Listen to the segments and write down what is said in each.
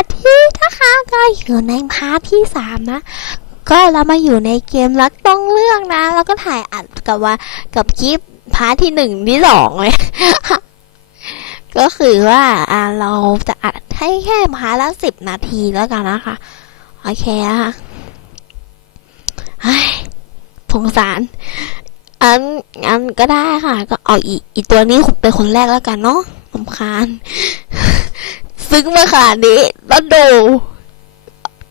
วัสดีนะคะก็อยู่ในพาร์ทที่สามนะ ก็เรามาอยู่ในเกมรักต้องเรื่องนะ แล้วก็ถ่ายอัดกับว่ากับคลิปพาร์ทที่หนึ่งที่สองเลยก็คือว่าอ่าเราจะอัดให้แค่พาร์ทละสิบนาทีแล้วกันนะคะ โอเคนะคะเฮ้สงสารอันอันก็ได้ค่ะ ก็เอาอีอีตัวนี้เป็นคนแรกแล้วกันเนาะสำคาญ ซึ้งมาขนาดนี้แล้วดู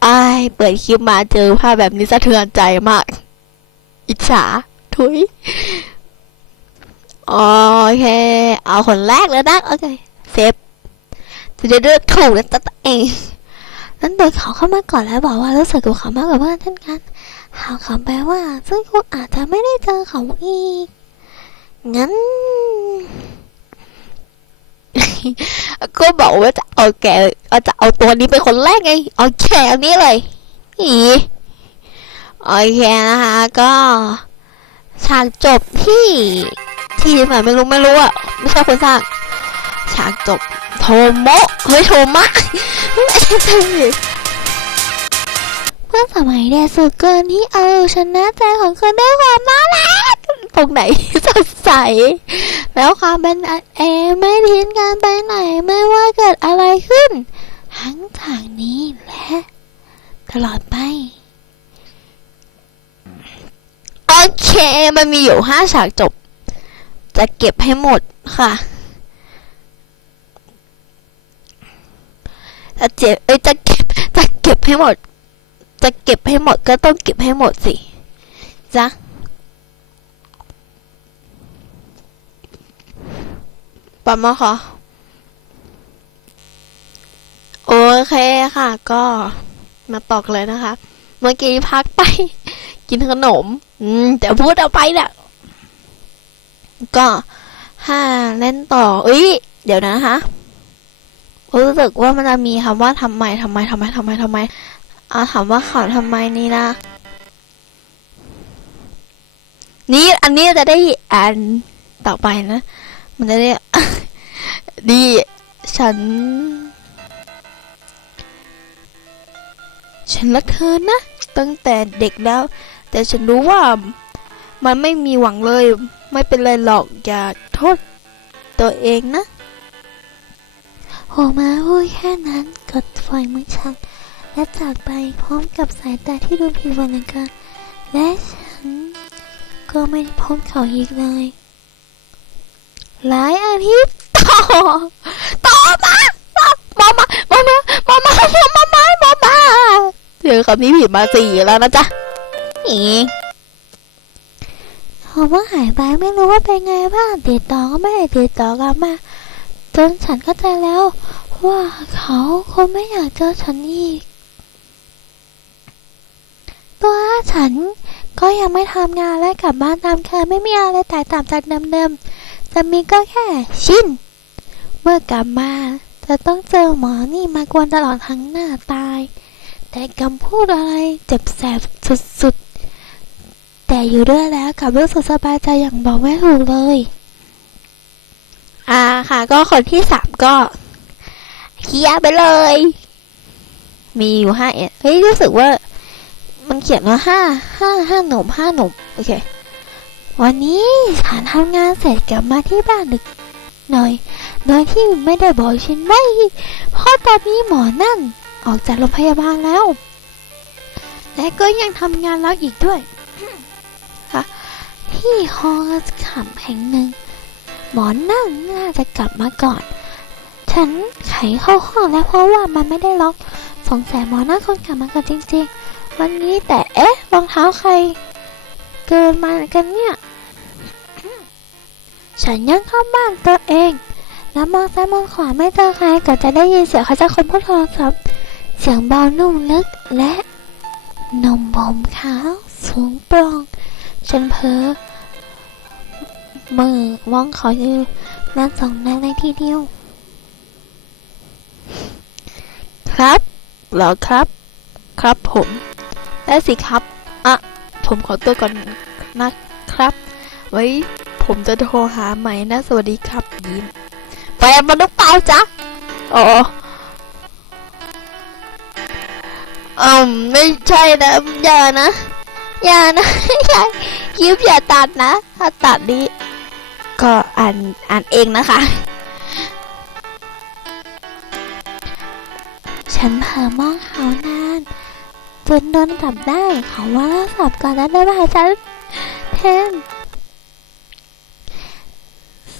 ไอเปิดคลิปมาเจอภาพแบบนี้สะเทือนใจมาก อิจฉา ทุย โอเค เอาคนแรกแล้วนะ โอเค เซฟจะเลือกถูกแล้วตัวเอง นั้นโดยเขาเข้ามาก่อนแล้วบอกว่ารู้สึกกับเขามากกว่าเพื่อนเช่นกันเขาเขาแปลว่าซึ่งคุณอาจจะไม่ได้เจอเขาอีก งั้น ก็บอกว่าจะเอาแกเอาจะเอาตัวนี้เป็นคนแรกไงเอาแขนนี้เลยอีโอเคนะคะก็ฉากจบที่ที่ไหนไม่รู้ไม่รู้อะไม่ใช่คนสร้างฉากจบโทโมะเฮ้ยโทมะไม่ใช่เมื่อสมัยเด็กสุดเกินที่เอาชนะใจของคนด้วยความน่ารัก ตรงไหนสดใส แล้วความเป็นเอไม่ทิ้งกันไปไหนไม่ว่าเกิดอะไรขึ้น ทั้งทางนี้และ ตลอดไปโอเค มันมีอยู่ห้าฉากจบ จะเก็บให้หมดค่ะ จะเจ็บเอ้ยจะเก็บ จะเก็บให้หมด จะเก็บให้หมดก็ต้องเก็บให้หมดสิจ้ะ ปั๊มมาค่ะโอเคค่ะ ก็มาตอกเลยนะคะ เมื่อกี้พักไป กินขนม อืมแต่พูดเอาไปเนี่ยก็ห้าเล่นต่อเอ้ยเดี๋ยวนะคะรู้สึกว่ามันจะมีคำว่าทำไมทำไมทำไมทำไมทำไมอ่าถามว่าเขาทำไมนี่นะนี่อันนี้จะได้อ่านต่อไปนะ มันจะได้ ดีฉัน ฉันรักเธอนะ ตั้งแต่เด็กแล้ว แต่ฉันรู้ว่ามันไม่มีหวังเลย ไม่เป็นไรหรอกอย่าโทษตัวเองนะโหมาพูดแค่นั้นกดปล่อยมือฉัน และจากไปพร้อมกับสายตาที่ดูผิดหวังกันและฉันก็ไม่ได้พบเขาอีกเลย หลายอาทิตย์ ต่อมาบอมาบอมาบอมาบอมาบอมาบอมาเจอคำนี้ผิดมาสี่แล้วนะจ๊ะนี่เขาเมื่อหายไปไม่รู้ว่าเป็นไงบ้างติดต่อก็ไม่ได้ติดต่อกลับมาจนฉันเข้าใจแล้วว่าเขาคงไม่อยากเจอฉันอีก ตัวฉันก็ยังไม่ทำงานและกลับบ้านตามเคยไม่มีอะไรแตกต่างจากเดิมๆจะมีก็แค่ชิน มื่อกลับมาจะต้องเจอหมอนี่มากวนตลอดทั้งหน้าตาย แต่คำพูดอะไรเจ็บแสบสุดๆ แต่อยู่ด้วยแล้วกลับรู้สึกสบายใจอย่างบอกไม่ถูกเลย อ่าค่ะก็คนที่สามก็เคียไปเลย มีอยู่ห้าเอ็ดเฮ้ยรู้สึกว่ามันเขียนว่าห้าห้าห้าหนุ่มห้าหนุ่มโอเค วันนี้ฉันทำงานเสร็จกลับมาที่บ้านดึก หน่อย โดยที่ไม่ได้บอกฉันไม่เพราะตอนนี้หมอนั่นออกจากโรงพยาบาลแล้ว และก็ยังทำงานแล้วอีกด้วยค่ะที่ฮอลล์ขำแห่งหนึ่ง หมอนั่นน่าจะกลับมาก่อน ฉันไขเข้าห้องแล้วเพราะว่ามันไม่ได้ล็อก สงสัยหมอนั่นคนกลับมาก่อนจริง ๆ วันนี้แต่เอ๊ะรองเท้าใคร เกินมากันเนี่ย ฉันยังเข้าบ้านตัวเอง แล้วมองซ้ายมองขวาไม่เจอใครก็จะได้ยินเสียงเขาจะคนพูดโทรศัพท์เสียงเบานุ่มลึกและนมผมขาวสูงโปร่งฉันเพ้อมือมองเขาอยู่นานสองนานในทีเดียว ครับเหรอครับ ครับผมได้สิครับ อะ ผมขอตัวก่อนนะครับ ไว้ ผมจะโทรหาใหม่นะ สวัสดีครับยิ้มแฟนมันหรือเปล่าจ๊ะอ๋ออืมไม่ใช่นะ อย่านะ อย่านะอย่ายิบอย่าตัดนะ ถ้าตัดนี้ ก็อ่านอ่านเองนะคะ ฉันเผลอมองเขานานจนโดนจับได้เขาว่าล่าสับก่อนแล้วได้มาหาฉันแทน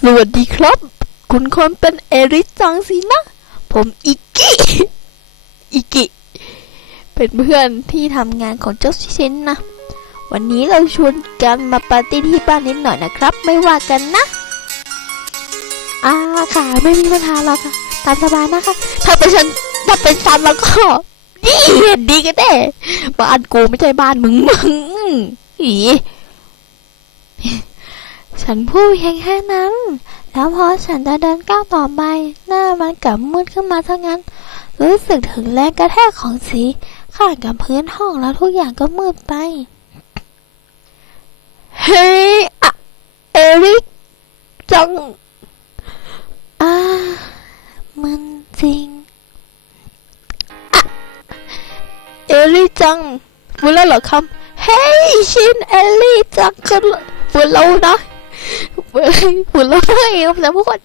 สวัสดีครับ คุณคนเป็นเอริจังสินะ ผมอิกกิอิกิ เป็นเพื่อนที่ทำงานของเจ้าชินนะ วันนี้เราชวนกันมาปาร์ตี้ที่บ้านนิดหน่อยนะครับ ไม่ว่ากันนะอ่าค่ะ ไม่มีปัญหาหรอกค่ะ ตามสบายนะคะ ถ้าเป็นฉันถ้าเป็นฉันแล้วก็ดีดีกันแน่บ้านกูไม่ใช่บ้านมึงมึงอี ฉันพูดเพียงแค่นั้น แล้วพอฉันจะเดินก้าวต่อไป หน้ามันกลับมืดขึ้นมาทั้งนั้น รู้สึกถึงแรงกระแทกของสีข้างกับพื้นห้องแล้วทุกอย่างก็มืดไป เฮ้ยอะเอริจัง อ่า มันจริงเอริจังพูดแล้วเหรอครับเฮ้ยชินเอริจังกันพูดเรานะ พูดเราเลยครับแต่พวกคน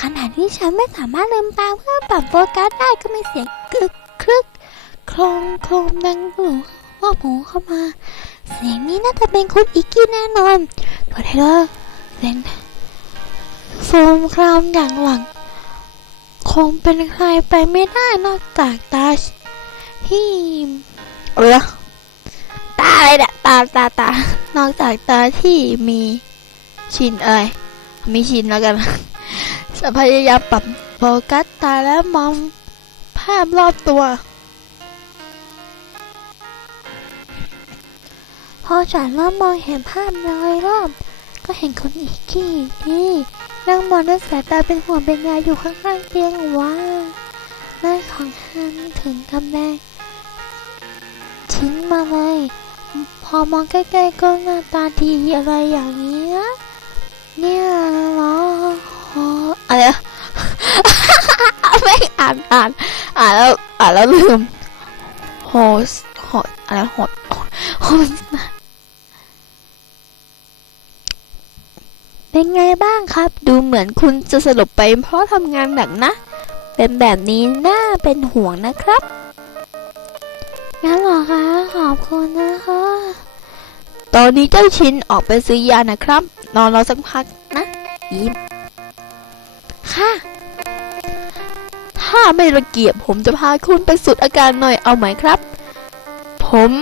ขณะที่ฉันไม่สามารถลืมตาเพื่อปรับโฟกัสได้ก็มีเสียงกึกครึกโครมโครมดังหูว่าหูเข้ามา เสียงนี้น่าจะเป็นคุณอิกกี้แน่นอนตัวเทเลอร์เสียงโฟมครามอย่างหลัง คงเป็นใครไปไม่ได้นอกจากตาที่เอาละตาอะไรเนี่ยตาตาตานอกจากตาที่มี ชินเอ้ยมีชินแล้วกันจะพยายามปรับโฟกัสตาและมองภาพรอบตัวพอฉันเริ่มมองเห็นภาพโดยรอบ ก็เห็นคุณอิกกี้ที่นั่งมองด้วยสายตาเป็นห่วงเป็นใยอยู่ข้างๆเตียงว่าหน้าของฉันถึงกำแดงชิ้นมาเลย พอมองใกล้ๆก็หน้าตาดีอะไรอย่างเงี้ เนี่ยเหรออะไรอะไม่อ่านอ่านอ่านแล้วอ่านแล้วลืมโฮสโฮอะไรโฮสโฮสเป็นไงบ้างครับ ดูเหมือนคุณจะสลบไปเพราะทำงานหนักนะ เป็นแบบนี้น่าเป็นห่วงนะครับงั้นเหรอคะขอบคุณนะคะ ตอนนี้เจ้าชินออกไปซื้อยานะครับ นอนรอสักพักนะยิ้มค่ะถ้าไม่ระเกียบผมจะพาคุณไปสุดอาการหน่อยเอาไหมครับ ผม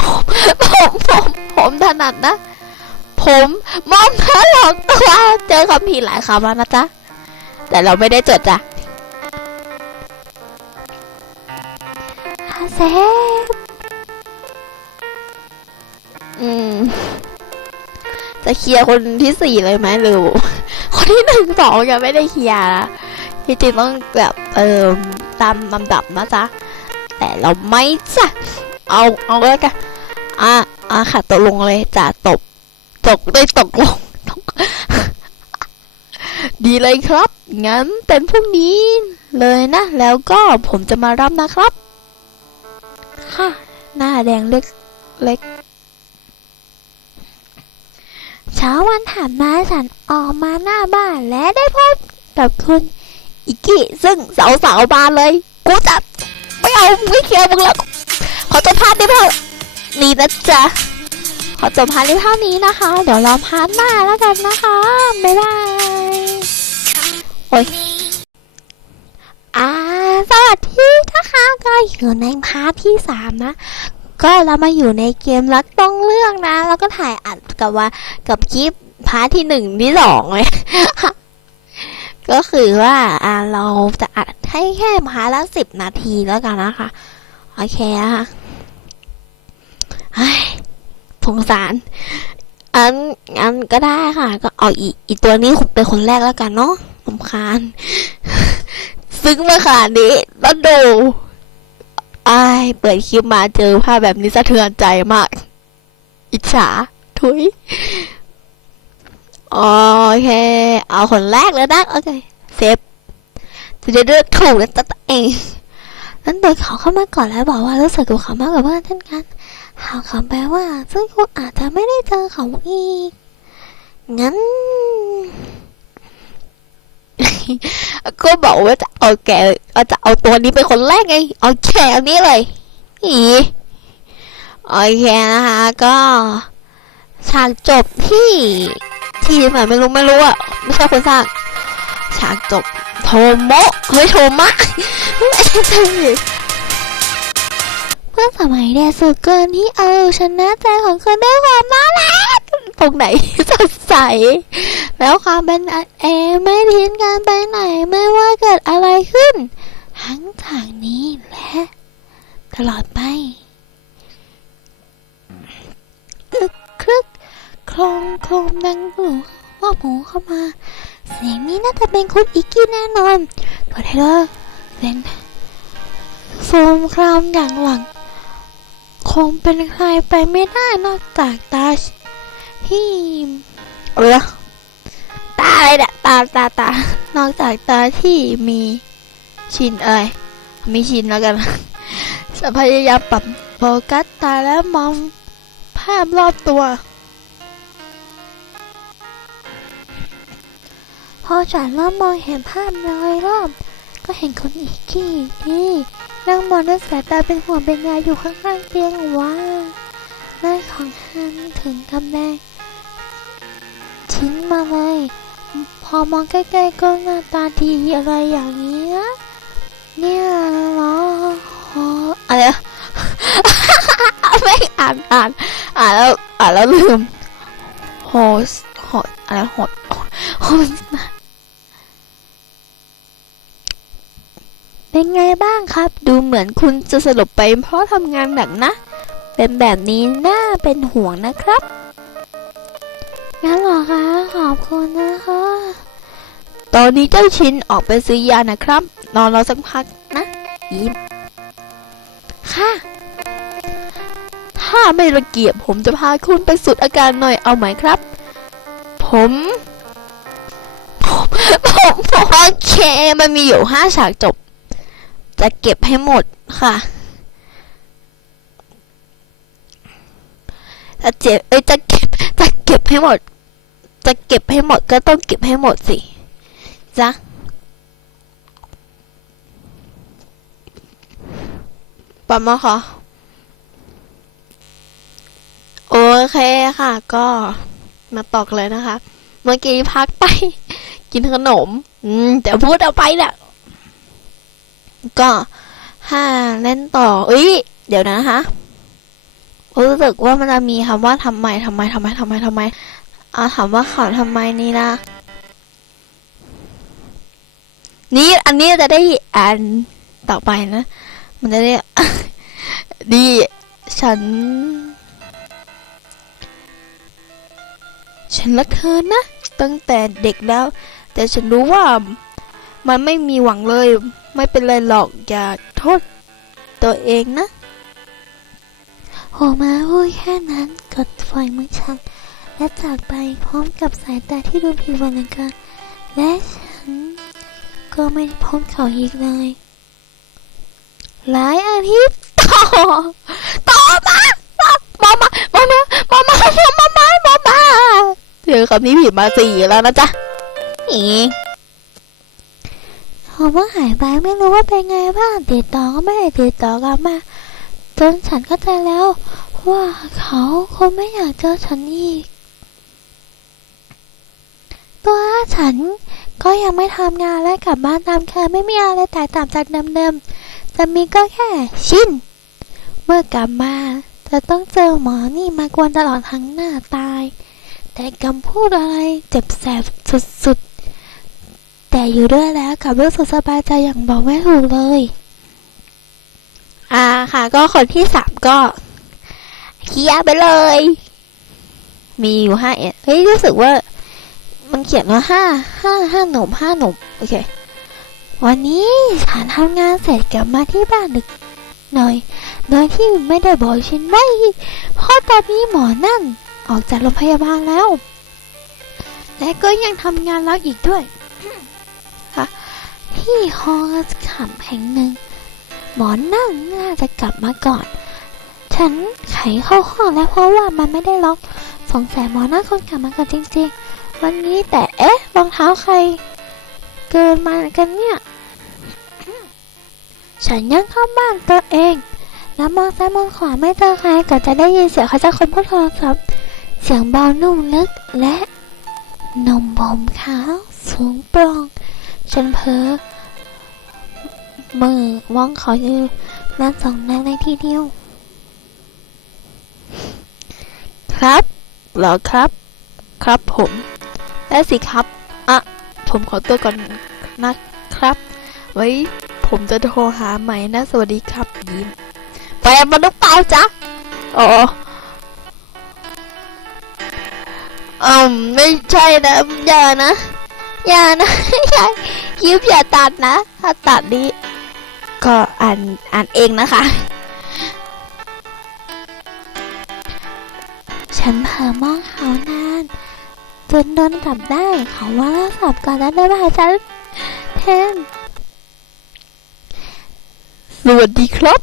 ผมผมผมผมถนัดนะ ผมมอมพระหลอกตัวเจอคำผิดหลายคำแล้วนะจ๊ะ แต่เราไม่ได้จดจ้ะอาเซฟอืม จะเคลียร์คนที่สี่เลยไหมหรือคนที่หนึ่งสองยังไม่ได้เคลียร์นะที่จริงต้องแบบเออตามลำดับนะจ๊ะแต่เราไม่จ้ะเอาเอาแล้วกันอะอะค่ะตกลงเลยจ้ะตบตกได้ตกลงตกดีเลยครับ งั้นเป็นพรุ่งนี้เลยนะ แล้วก็ผมจะมารับนะครับ ค่ะ หน้าแดงเล็กเล็ก เช้าวันถัดมาฉันออกมาหน้าบ้านและได้พบกับคุณอิกกี้ซึ่งสาวสาวๆมาเลย กูจะไม่เอาไม่เคลียร์มึงแล้ว ขอจบพาร์ทนี้เท่านี้นะจ๊ะ ขอจบพาร์ทนี้เท่านี้นะคะ เดี๋ยวราพาร์ทหน้าแล้วกันนะคะ บ๊ายบาย โอ้ยอ่าสวัสดีนะคะก็อยู่ในพาร์ทที่สามนะ ก็เรามาอยู่ในเกมรักต้องเลือกนะ แล้วก็ถ่ายอัดกับว่ากับคลิปพาร์ทที่หนึ่งที่สองเลยก็คือว่าอ่าเราจะอัดให้แค่พาร์ทละสิบนาทีแล้วกันนะคะ โอเคนะคะเฮ้ยสงสารอันอันก็ได้ค่ะ ก็เอาอีอีตัวนี้เป็นคนแรกแล้วกันเนาะสำคาญ ซึ้งมาขนาดนี้แล้วดู อายเปิดคลิปมาเจอภาพแบบนี้สะเทือนใจมาก อิจฉา ทุย โอเค เอาคนแรกเลยนะโอเค เซฟจะได้เลือกถูกแล้วตัวเองงั้นเด็กขอเข้ามาก่อนแล้วบอกว่ารู้สึกกับเขามากกว่าเพื่อนเช่นกันหากเขาแปลว่า ซึ่งคุณอาจจะไม่ได้เจอเขาอีก งั้น ก็บอกว่าจะเอาแกเอาจะเอาตัวนี้เป็นคนแรกไงเอาแค่นนี้เลยอีโอเคนะคะก็ฉากจบที่ที่ไหนไม่รู้ไม่รู้อะไม่ใช่คนสร้างฉากจบโทโมะเฮ้ยโทมะไม่ใช่ เมื่อสมัยเด็กสุดเกินที่เอาชนะใจของคนด้วยความน่ารักตรงไหนสดใส แล้วความเป็นเอไม่ทิ้งกันไปไหนไม่ว่าเกิดอะไรขึ้น ทั้งจากนี้และ ตลอดไปกึกครึกโครมโครมดังหูว่าหมูเข้ามา เสียงนี้น่าจะเป็นคุณอิกกี้แน่นอนพอเทเลอร์เล่นโฟมครามอย่างหลัง งเป็นใครไปไม่ได้นอกจากตาที่เอาเลยนะตาอะไรเนี่ยตาตาตานอกจากตาที่มีชินเอ้ยมีชินแล้วกันจะพยายามปรับโฟกัสตาแล้วมองภาพรอบตัวพอฉันเริ่มมองเห็นภาพโดยรอบ ก็เห็นคนอีกกี้ที่นั่ นั่งมองด้วยสายตาเป็นห่วงเป็นใยอยู่ข้างๆเตียงว่าหน้าของฮันถึงกำแพงชิ้นมาเลย พอมองใกล้ๆก็หน้าตาดีอะไรอย่างนี้นะเนี่ยเหรออะไรนะไม่อ่านอ่านอ่านแล้วอ่านแล้วลืมโฮสโฮดอะไรโฮดโฮส เป็นไงบ้างครับ ดูเหมือนคุณจะสลบไปเพราะทำงานหนักนะ เป็นแบบนี้น่าเป็นห่วงนะครับ งั้นเหรอคะ ขอบคุณนะคะ ตอนนี้เจ้าชินออกไปซื้อยานะครับ นอนรอสักพักนะ ยิ้ม ค่ะ ถ้าไม่ระเกียบผมจะพาคุณไปสูดอาการหน่อยเอาไหมครับ ผมผมผมผมโอเค มันมีอยู่ห้าฉากจบ จะเก็บให้หมดค่ะจะเจ็บเอ้ยจะเก็บจะเก็บให้หมด จะเก็บให้หมดก็ต้องเก็บให้หมดสิจ้ะปะมาค่ะโอเคค่ะ ก็มาตอกเลยนะคะ เมื่อกี้พักไป กินขนม อืมแต่พูดเอาไปน่ะ ก็ห้าเล่นต่อเอ้ย เดี๋ยวนะคะรู้สึกว่ามันจะมีคำว่าทำไมทำไมทำไมทำไมทำไมอ่าถามว่าขาทำไมนี่นะนี่อันนี้จะได้อ่านต่อไปนะ มันจะได้ดีฉัน ฉันรักเธอนะ ตั้งแต่เด็กแล้ว แต่ฉันรู้ว่า มันไม่มีหวังเลย ไม่เป็นไรหรอกอย่าโทษตัวเองนะโหมาพูดแค่นั้นกดปล่อยมือฉัน และจากไปพร้อมกับสายตาที่ดูผิดวันกินและฉันก็ไม่ได้พบเขาอีกเลยหลายอาทิตย์ต่อต่อมามามามามามามามามามามามาเจอคำนี้ผิดมาสี่แล้วนะจ๊ะอี ผมว่าหายไปไม่รู้ว่าเป็นไงบ้างติดต่อก็ไม่ได้ติดต่อกลับมาจนฉันเข้าใจแล้ว ว่าเขาคงไม่อยากเจอฉันอีก ตัวฉันก็ยังไม่ทำงานและกลับบ้านตามเคยไม่มีอะไรแตกต่างจากเดิมๆจะมีก็แค่ชินเมื่อกลับมาจะต้องเจอหมอนี่มากวนตลอดทั้งหน้าตาย แต่คำพูดอะไรเจ็บแสบสุดๆ แต่อยู่ด้วยแล้วกับรู้สึกสบายใจอย่างบอกไม่ถูกเลย อ่าค่ะ ก็คนที่สามก็เคลียไปเลย มีอยู่ห้าเอ็ดเฮ้ยรู้สึกว่า มันเขียนว่าห้าห้าห้าหนุ่มห้าหนุ่มโอเค วันนี้ฉันทำงานเสร็จกลับมาที่บ้านดึกหน่อย โดยที่ไม่ได้บอกชินไม่เพราะตอนนี้หมอนั่น ออกจากโรงพยาบาลแล้ว และก็ยังทำงานแล้วอีกด้วย ที่ฮอลล์ขับแห่งหนึ่ง หมอนั่งน่าจะกลับมาก่อน ฉันไขเข้าห้องแล้วเพราะว่ามันไม่ได้ล็อกสงสัยหมอนั่งคงกลับมาก่อนจริงๆ วันนี้แต่เอ๊ะรองเท้าใคร เกินมากันเนี่ย ฉันยังเข้าบ้านตัวเอง แล้วมองซ้ายมองขวาไม่เจอใครก็จะได้ยินเสียงเขาจะคนพูดโทรศัพท์เสียงเบานุ่มลึกและนมผมขาวสูงโปร่ง ฉันเพ้อมือมองเขาอยู่นั่นสองนั่นในที่เดียว ครับเหรอครับ ครับผมได้สิครับ อะ ผมขอตัวก่อนนะครับ ไว้ผมจะโทรหาใหม่นะ สวัสดีครับยิ้มแฟนมันหรือเปล่าจ๊ะ อ๋ออืมไม่ใช่นะ อย่านะ อย่านะอย่า ยิ้มอย่าตัดนะ ถ้าตัดนี้ก็อ่านอ่านเองนะคะ ฉันเผลอมองเขานานจนโดนจับได้เขาว่าเลิกสับก่อนแล้วได้มาหาฉันแทนสวัสดีครับ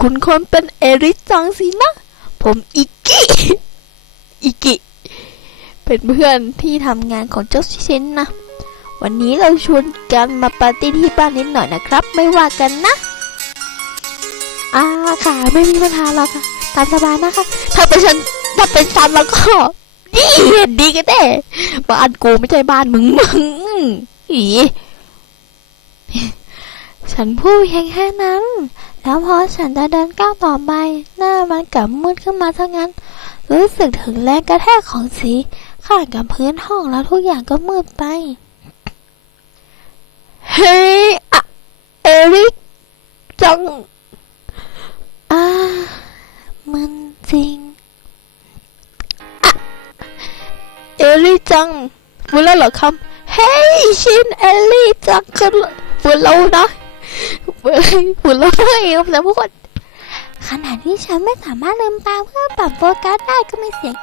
คุณคนเป็นเอริสจังสินะ ผมอิกกิอิกิเป็นเพื่อนที่ทำงานของเจ้าชินนะ วันนี้เราชวนกันมาปาร์ตี้ที่บ้านนิดหน่อยนะครับ ไม่ว่ากันนะอ่าค่ะไม่มีปัญหาหรอกค่ะ ตามสบายนะคะ ถ้าเป็นฉันถ้าเป็นฉันแล้วก็นี่เห็นดีกันแน่บ้านกูไม่ใช่บ้านมึงมึงอีฉันพูดเพียงแค่นั้น แล้วพอฉันจะเดินก้าวต่อไป หน้ามันกลับมืดขึ้นมาทั้งนั้น รู้สึกถึงแรงกระแทกของสีข้างกับพื้นห้องแล้วทุกอย่างก็มืดไป เฮ้ยอะเอริสจังอ่ามันจริงเอลิจังฟื้นแล้วเหรอครับเฮ้ยชินเอลิจังคือฟื้นแล้วนะฟื้นฟื้นแล้วเองครับแล้วพวกคนขณะที่ฉันไม่สามารถลืมตาเพื่อปรับโฟกัสได้ก็มีเสียง